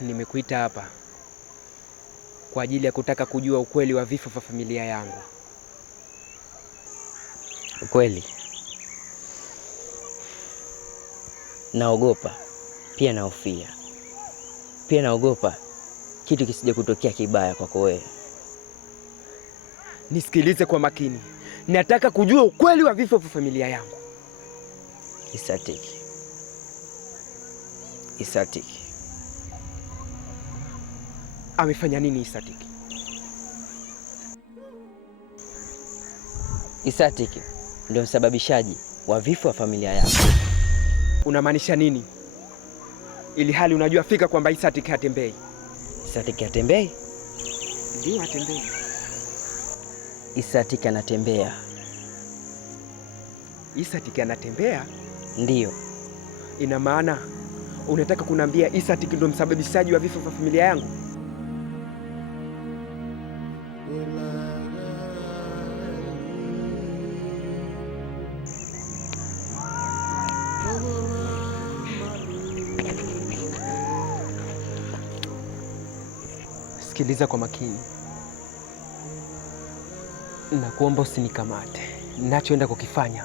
Nimekuita hapa kwa ajili ya kutaka kujua ukweli wa vifo vya familia yangu. Ukweli? Naogopa, pia nahofia. Pia naogopa kitu kisije kutokea kibaya kwako wewe. Nisikilize kwa makini. Nataka kujua ukweli wa vifo vya familia yangu. Isatiki. Amefanya nini Isatiki? Isatiki ndio msababishaji wa vifo vya familia yako. Unamaanisha nini? Ili hali unajua fika kwamba Isatiki hatembei. Isatiki hatembei? Ndio hatembei. Isatiki anatembea. Isatiki anatembea? Ndiyo. Ina maana unataka kuniambia Isatiki ndio msababishaji wa vifo vya familia yangu? Sikiliza kwa makini. Nakuomba usinikamate. Ninachoenda kukifanya